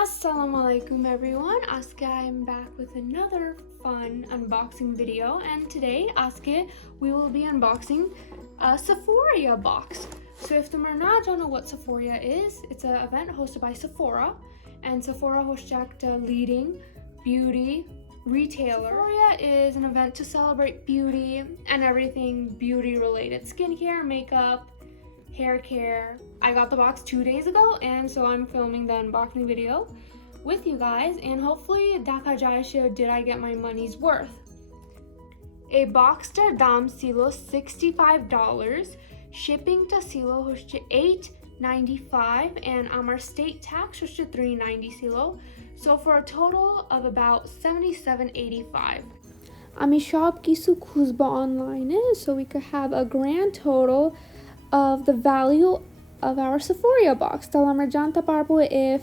Assalamualaikum everyone. Aske I'm back with another fun unboxing video, and today we will be unboxing a Sephoria box. So if the Mernaj don't know what Sephoria is, it's an event hosted by Sephora, and Sephora hosts a leading beauty retailer. Sephoria is an event to celebrate beauty and everything beauty related, skincare, makeup, hair care. I got the box 2 days ago, and so I'm filming the unboxing video with you guys, and hopefully did I get my money's worth. A box to dam silo $65, shipping to silo hoshche $8.95, and our state tax hoshche $3.90 silo, so for a total of about $77.85. আমি সব কিছু খুঁজবো অনলাইনে so we could have a grand total of the value of our Sephoria box. তাহলে আমরা জানতে পারবো if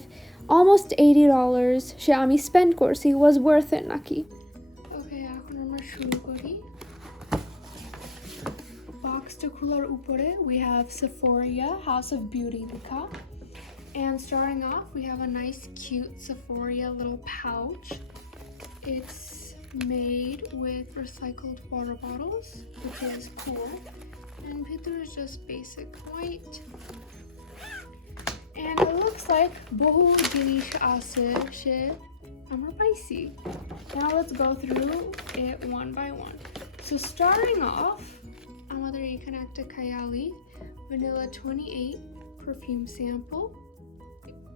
almost $80 সে আমি spend করছি was worth it নাকি. Okay, এখন আমরা শুরু করি. Boxটা খোলার উপরে we have Sephoria House of Beauty লেখা. And starting off, we have a nice cute Sephoria little pouch. It's made with recycled water bottles, which is cool. And Peter is just basic white. And it looks like bohu jinish ase she amar paisi. Now let's go through it one by one. So starting off, amader ekhane ekta Kayali Vanilla 28 perfume sample.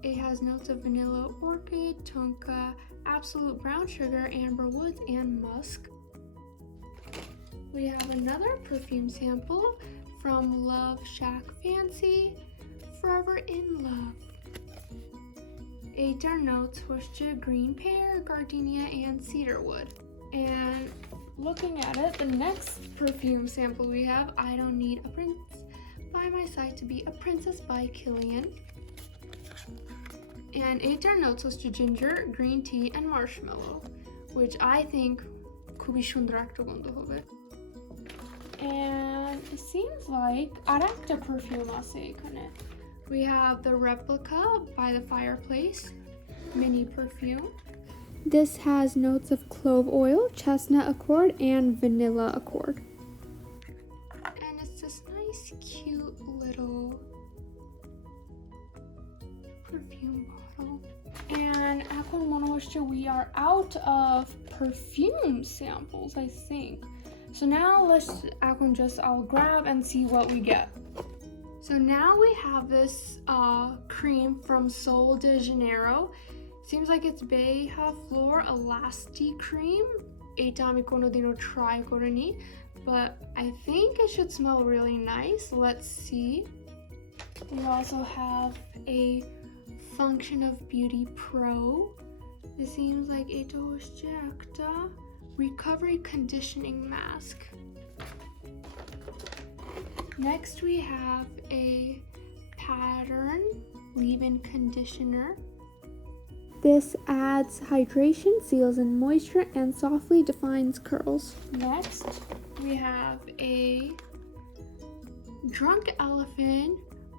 It has notes of vanilla, orchid, tonka, absolute brown sugar, amber woods, and musk. We have another perfume sample from Love Shack Fancy, Forever in Love. Eight notes, hoshcha, green pear, gardenia, and cedarwood. And looking at it, the next perfume sample we have, I Don't Need a Prince by My Side to Be a Princess by Killian. And eight notes, hoshcha, ginger, green tea, and marshmallow, which I think খুবই সুন্দর একটা গন্ধ হবে. And it seems like arekta perfume ase ekhane. We have the Replica by the Fireplace mini perfume. This has notes of clove oil, chestnut accord, and vanilla accord. And it's this nice cute little perfume bottle. And এখন মনে হচ্ছে we are out of perfume samples, I think. So now I'll grab and see what we get. So now we have this cream from Sol de Janeiro. Seems like it's Beija Flor Elasti cream. Eta ami konodino try koreni, but I think it should smell really nice. Let's see. We also have a Function of Beauty Pro. This seems like Eto Jakta Recovery Conditioning Mask. Next we have a Pattern Leave-In Conditioner. This adds hydration, seals in moisture, and softly defines curls. Next we have a Drunk Elephant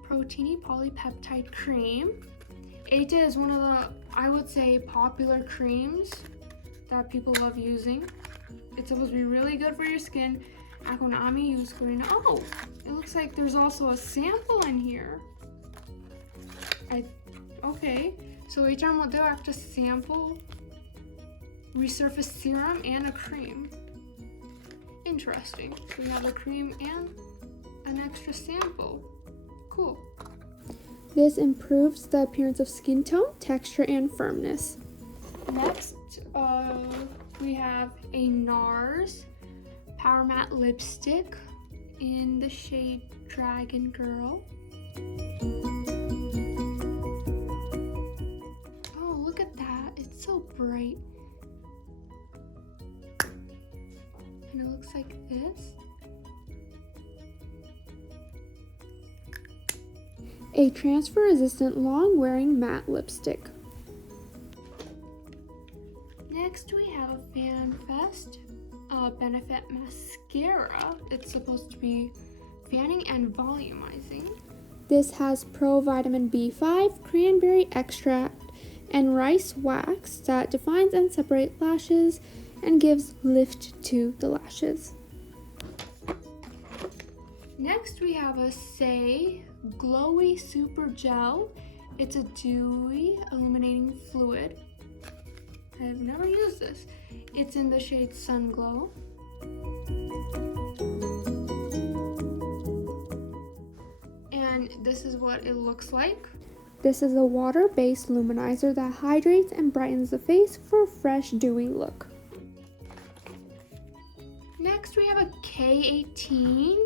Proteiny Polypeptide Cream. Eta is one of the, I would say, popular creams that people love using. It's supposed to be really good for your skin. এখন আমি use করি না. Oh, it looks like there's also a sample in here. Okay, so এটার মধ্যেও একটা sample, resurface serum, and a cream. Interesting. So we have a cream and an extra sample. Cool. This improves the appearance of skin tone, texture, and firmness. Next, we have a NARS Power Matte Lipstick in the shade Dragon Girl. Oh, look at that. It's so bright. And it looks like this. A transfer-resistant, long-wearing matte lipstick. Next, we have a FanFest Benefit Mascara. It's supposed to be fanning and volumizing. This has Pro Vitamin B5, cranberry extract, and rice wax that defines and separates lashes and gives lift to the lashes. Next we have a Say Glowy Super Gel. It's a dewy illuminating fluid. I've never used this. It's in the shade Sun Glow. And this is what it looks like. This is a water-based luminizer that hydrates and brightens the face for a fresh, dewy look. Next we have a K18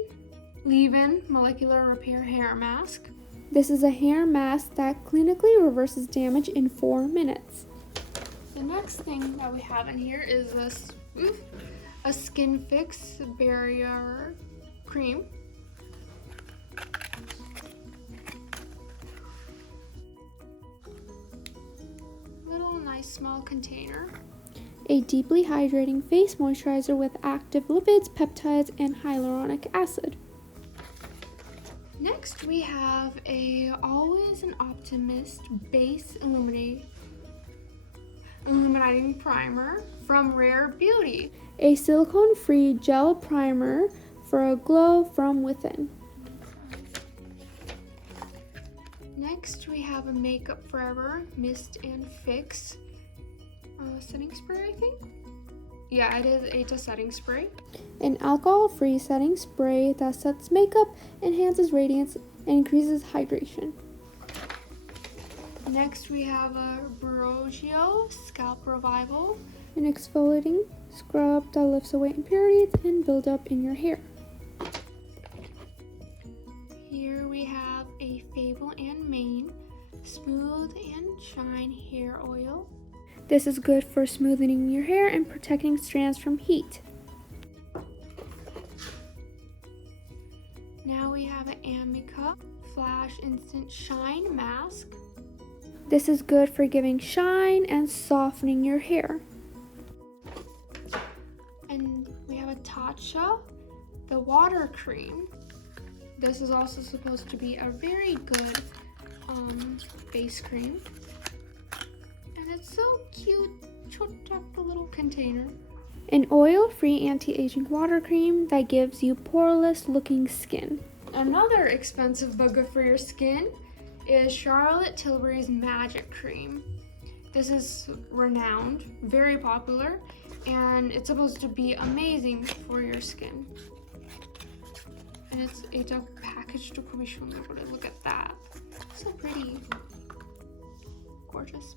Leave-In Molecular Repair Hair Mask. This is a hair mask that clinically reverses damage in 4 minutes. The next thing that we have in here is a Skin Fix Barrier Cream. Little nice small container. A deeply hydrating face moisturizer with active lipids, peptides, and hyaluronic acid. Next we have a Always an Optimist Base Illuminating Primer from Rare Beauty. A silicone-free gel primer for a glow from within. Next we have a Makeup Forever Mist and Fix setting spray, I think. Yeah, it is a setting spray. An alcohol-free setting spray that sets makeup, enhances radiance, and increases hydration. Next we have a Borogio Scalp Revival. An exfoliating scrub that lifts away impurities and buildup in your hair. Here we have a Fable and Mane Smooth and Shine Hair Oil. This is good for smoothing your hair and protecting strands from heat. Now we have an Amica Flash Instant Shine Mask. This is good for giving shine and softening your hair. And we have a Tatcha, the Water Cream. This is also supposed to be a very good face cream. And it's so cute, the little container. An oil-free anti-aging water cream that gives you poreless looking skin. Another expensive bugger for your skin is Charlotte Tilbury's Magic Cream. This is renowned, very popular, and it's supposed to be amazing for your skin. And it's a package to commission. Look at that. So pretty. Gorgeous.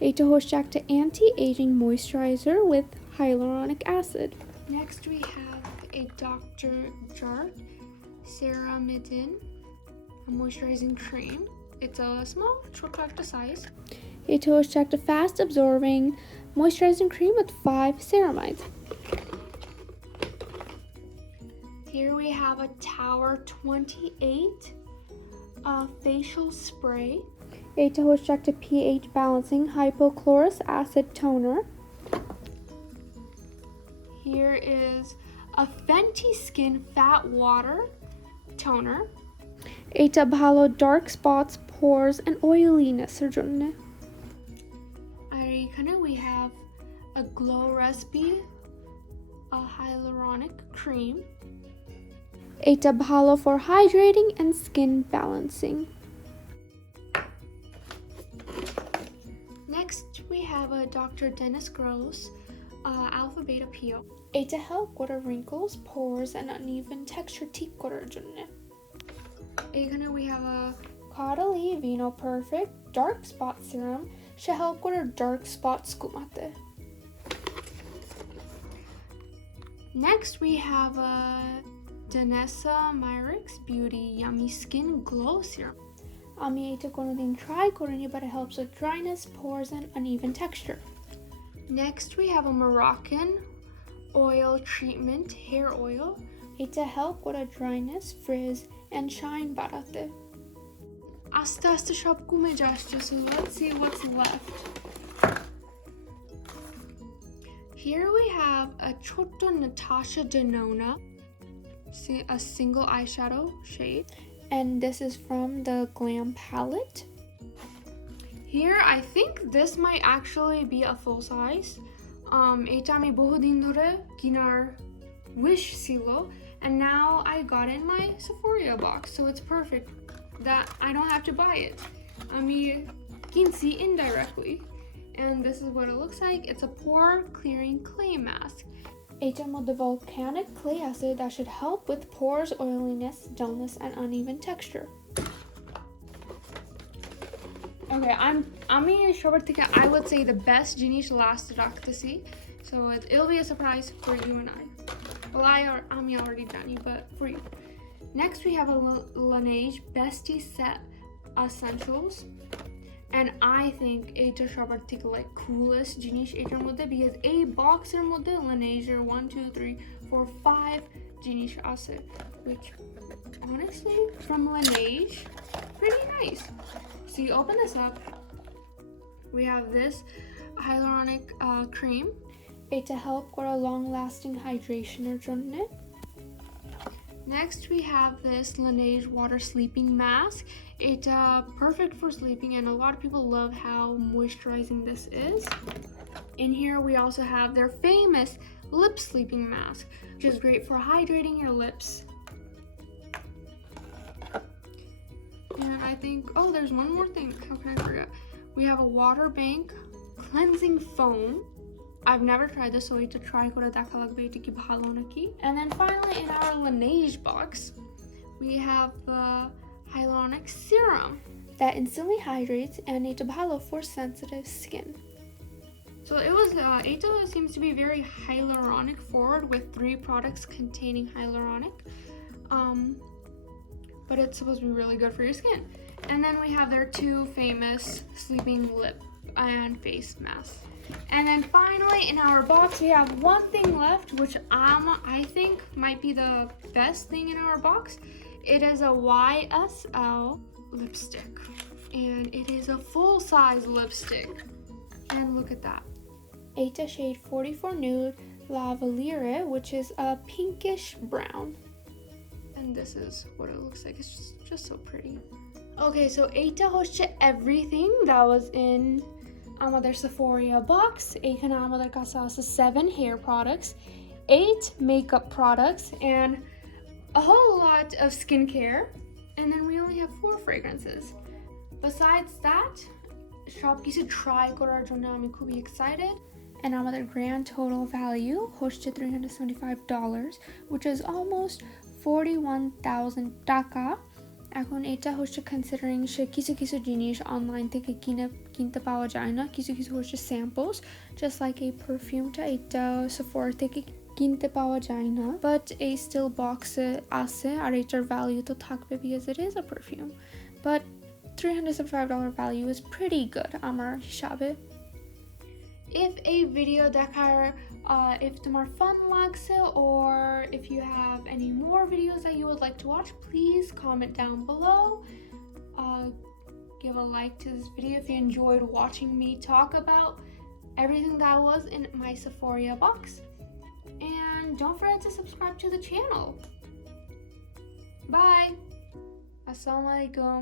Eta Hoshakta anti-aging moisturizer with hyaluronic acid. Next we have a Dr. Jart Ceramidin moisturizing cream. It's a small chocolate size. Eta Hoshakta fast absorbing moisturizing cream with 5 ceramides. Here we have a Tower 28 facial spray. Eta Hoshakta pH balancing hypochlorous acid toner. Here is a Fenty Skin Fat Water Toner. Eta Bhalo dark spots, pores, and oiliness. We have a Glow Recipe, a hyaluronic cream. Eta Bhalo for hydrating and skin balancing. Next, we have a Dr. Dennis Gross Alpha Beta Peel. Eta help with wrinkles, pores, and uneven texture We have a Caudalie Vino Perfect Dark Spot Serum should help with dark spot skumate. Next, we have a Danessa Myricks Beauty Yummy Skin Glow Serum. Ami eta konodin try koroni, but it helps with dryness, pores, and uneven texture. Next, we have a Moroccan Oil Treatment Hair Oil. Eta help with dryness, frizz, and shine barate. Asta shop kume jasche, so let's see what's left. Here we have a Chotto Natasha Denona, a single eyeshadow shade. And this is from the Glam palette. Here, I think this might actually be a full size. এটা আমি বহুদিন ধরে কিনার wish ছিল, and now I got it in my Sephoria box, so it's perfect that I don't have to buy it. আমি কিনছি indirectly, and this is what it looks like. It's a pore clearing clay mask. এটার মধ্যে volcanic clay acid that should help with pores, oiliness, dullness, and uneven texture. Okay, আমি সবার থেকে I would say the best জিনিস last রাখতেছি, so it'll be a surprise for you and I. Well, আমি already জানি, but for you. Next we have a Laneige Bestie Set Essentials, and I think এটা সবার থেকে like coolest জিনিস এটার মধ্যে, because এই boxের মধ্যে Laneige 1 2 3 4 5 জিনিস আছে, which honestly from Laneige pretty nice. So you open this up, we have this hyaluronic cream. এটা help করা long-lasting hydrationের জন্য. Next we have this Laneige water sleeping mask. It's perfect for sleeping, and a lot of people love how moisturizing this is. In here we also have their famous lip sleeping mask, which is great for hydrating your lips. And I think, oh, there's one more thing. How can I forget? We have a water bank cleansing foam. I've never tried this, so I need to try kore dekha lagbe eta ki bhalo naki. And then finally, in our Laneige box, we have the hyaluronic serum that instantly hydrates and it's bhalo for sensitive skin. So it was Eta seems to be very hyaluronic forward with 3 products containing hyaluronic. But it's supposed to be really good for your skin. And then we have their 2 famous sleeping lip and face masks. And then finally in our box we have one thing left, which I think might be the best thing in our box. It is a YSL lipstick, and it is a full-size lipstick. And look at that. Eta shade 44 Nude Lavaliere, which is a pinkish brown. And this is what it looks like. It's just so pretty. Okay, so Eta hosted everything that was in আমাদের Sephoria box. এখানে আমাদের কাছে আছে 7 hair products, 8 makeup products, and a whole lot of skincare. And then we only have 4 fragrances. Besides that, সব কিছু try করার জন্য আমি খুবই excited. And আমাদের grand total value হচ্ছে $375, which is almost 41,000 টাকা. এখন এটা হচ্ছে considering সে কিছু কিছু জিনিস অনলাইন থেকে কিনতে পাওয়া যায় না, কিছু কিছু হচ্ছে samples, just like এই perfumeটা এটা Sephora থেকে কিনতে পাওয়া যায় না, but এই still boxে আছে আর এটার value তো থাকবে because it is a perfume. But $375 value is pretty good আমার হিসাবে. If a video দেখার if tomorrow fun লাগছে, or if you have any more videos that you would like to watch, please comment down below. Give a like to this video if you enjoyed watching me talk about everything that was in my Sephoria box. And don't forget to subscribe to the channel. Bye. Assalamualaikum.